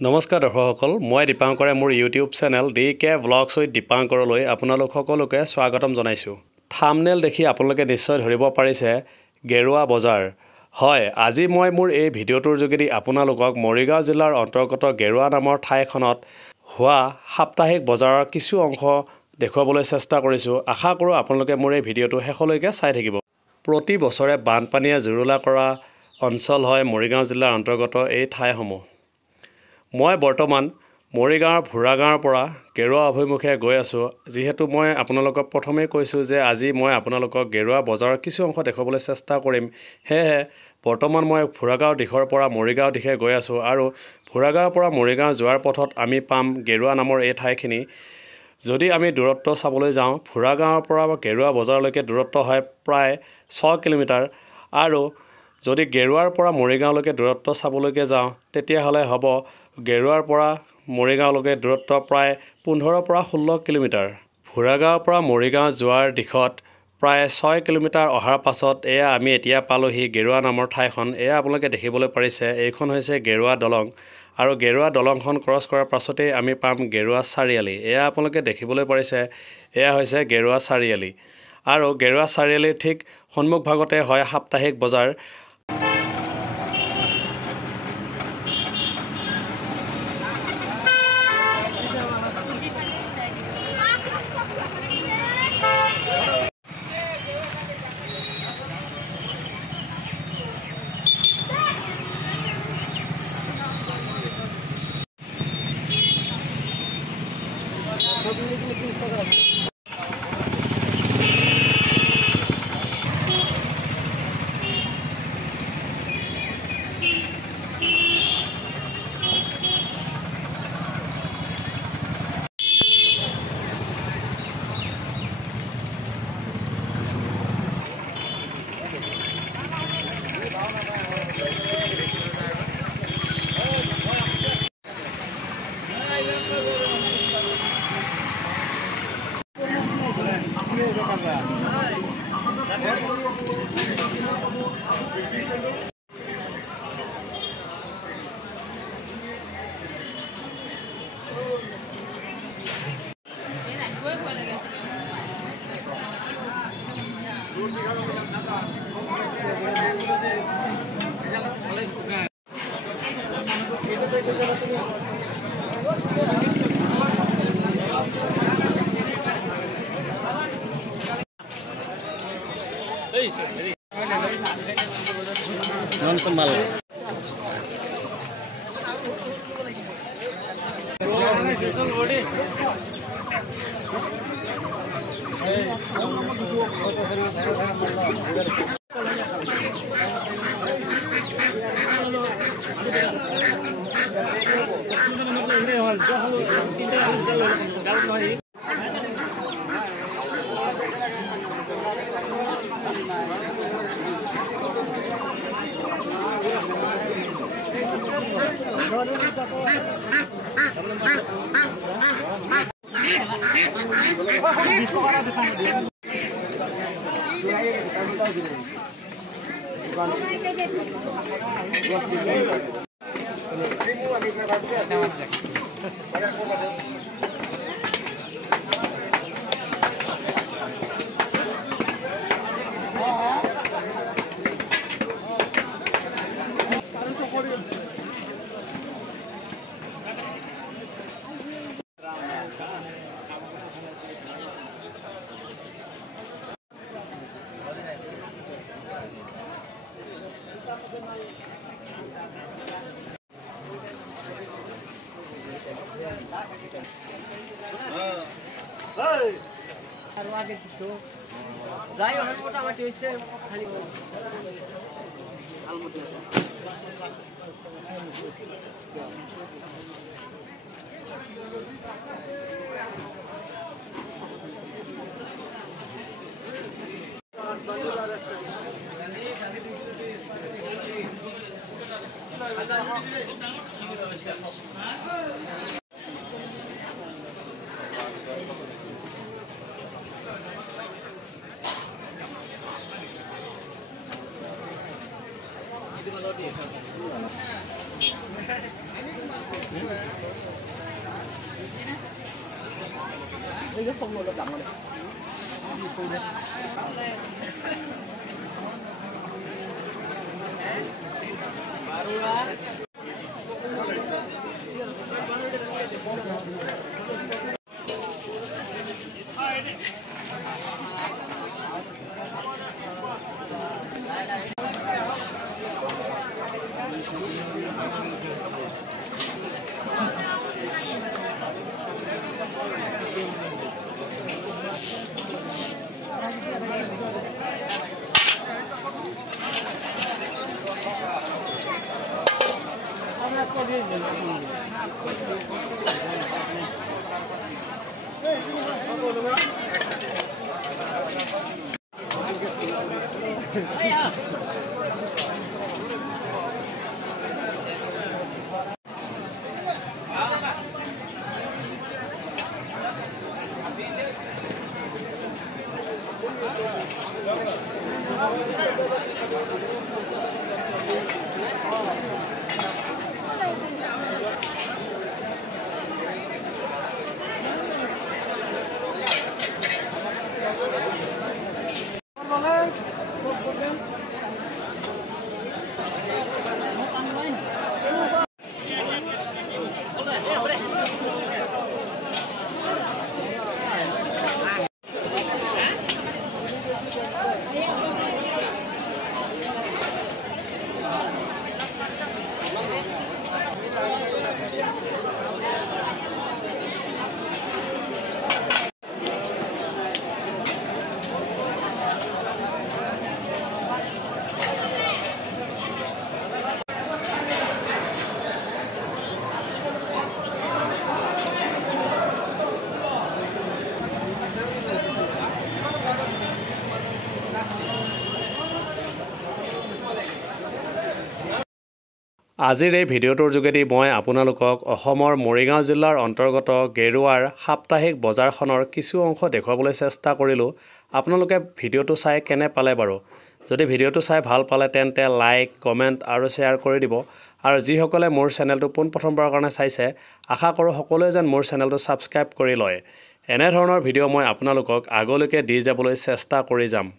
নমস্কাৰ দৰ্শকসকল, মই দীপাংকৰে মোৰ YouTube channel DK Vlogs with দীপাংকৰলৈ আপোনালোক সকলোকে স্বাগতম জনাইছোঁ। থাম্বনেইল দেখি আপোনালোকে নিশ্চয় ধৰিব পাৰিছে গেৰুৱা বজাৰ। হয়, আজি মই মোৰ এই ভিডিঅ'টোৰ যোগেদি আপোনালোকক মৰিগাঁও জিলাৰ অন্তৰ্গত গেৰুৱা নামৰ ঠাইখনত হোৱা সাপ্তাহিক বজাৰৰ কিছু অংশ দেখুৱাবলৈ চেষ্টা কৰিছোঁ। আশা কৰোঁ আপোনালোকে মোৰ এই ভিডিঅ'টো শেষলৈকে চাই থাকিব। প্ৰতি বছৰে বানপানীয়ে জুৰুলা কৰা অঞ্চল হয় মৰিগাঁও জিলাৰ অন্তৰ্গত এই ঠাইসমূহ। মই বৰ্তমান মৰিগাঁৱৰ ভোৰাগাঁৱৰ পৰা গেৰুৱা অভিমুখে গৈ আছোঁ। যিহেতু মই আপোনালোকক প্ৰথমেই কৈছোঁ যে আজি মই আপোনালোকক গেৰুৱা বজাৰৰ কিছু অংশ দেখুৱাবলৈ চেষ্টা কৰিম, সেয়েহে বৰ্তমান মই ভোৰাগাঁৱৰ দিশৰ পৰা মৰিগাঁও দিশে গৈ আছোঁ আৰু ভোৰাগাঁৱৰ পৰা মৰিগাঁও যোৱাৰ পথত আমি পাম গেৰুৱা নামৰ এই ঠাইখিনি। যদি আমি দূৰত্ব চাবলৈ যাওঁ, ভোৰাগাঁৱৰ পৰা গেৰুৱা বজাৰলৈকে দূৰত্ব হয় প্ৰায় 6 কিলোমিটাৰ আৰু যদি গেৰুৱাৰ পৰা মৰিগাঁওলৈকে দূৰত্ব চাবলৈকে যাওঁ তেতিয়াহ'লে হ'ব গেৰুৱাৰ পৰা মৰিগাঁওলৈকে দূৰত্ব প্ৰায় 15 পৰা 16 কিলোমিটাৰ। ভোৰাগাঁৱৰ পৰা মৰিগাঁও যোৱাৰ দিশত প্ৰায় 6 কিলোমিটাৰ অহাৰ পাছত এয়া আমি এতিয়া পালোহি গেৰুৱা নামৰ ঠাইখন। এয়া আপোনালোকে দেখিবলৈ পাৰিছে, এইখন হৈছে গেৰুৱা দলং আৰু গেৰুৱা দলংখন ক্ৰছ কৰাৰ পাছতেই আমি পাম গেৰুৱা চাৰিআলি। এয়া আপোনালোকে দেখিবলৈ পাৰিছে, এয়া হৈছে গেৰুৱা চাৰিআলি আৰু গেৰুৱা চাৰিআলিৰ ঠিক সন্মুখভাগতে হয় সাপ্তাহিক বজাৰ। আজিৰ এই ভিডিঅ'টোৰ যোগেদি মই আপোনালোকক অসমৰ মৰিগাঁও জিলাৰ অন্তৰ্গত গেৰুৱাৰ সাপ্তাহিক বজাৰখনৰ কিছু অংশ দেখুৱাবলৈ চেষ্টা কৰিলোঁ। আপোনালোকে ভিডিঅ'টো চাই কেনে পালে বাৰু? যদি ভিডিঅ'টো চাই ভাল পালে তেন্তে লাইক, কমেণ্ট আৰু শ্বেয়াৰ কৰি দিব। আৰু যিসকলে মোৰ চেনেলটো পোনপ্ৰথমবাৰৰ কাৰণে চাইছে, আশা কৰোঁ সকলোৱে যেন মোৰ চেনেলটো ছাবস্ক্ৰাইব কৰি লয়। এনেধৰণৰ ভিডিঅ' মই আপোনালোকক আগলৈকে দি যাবলৈ চেষ্টা কৰি যাম।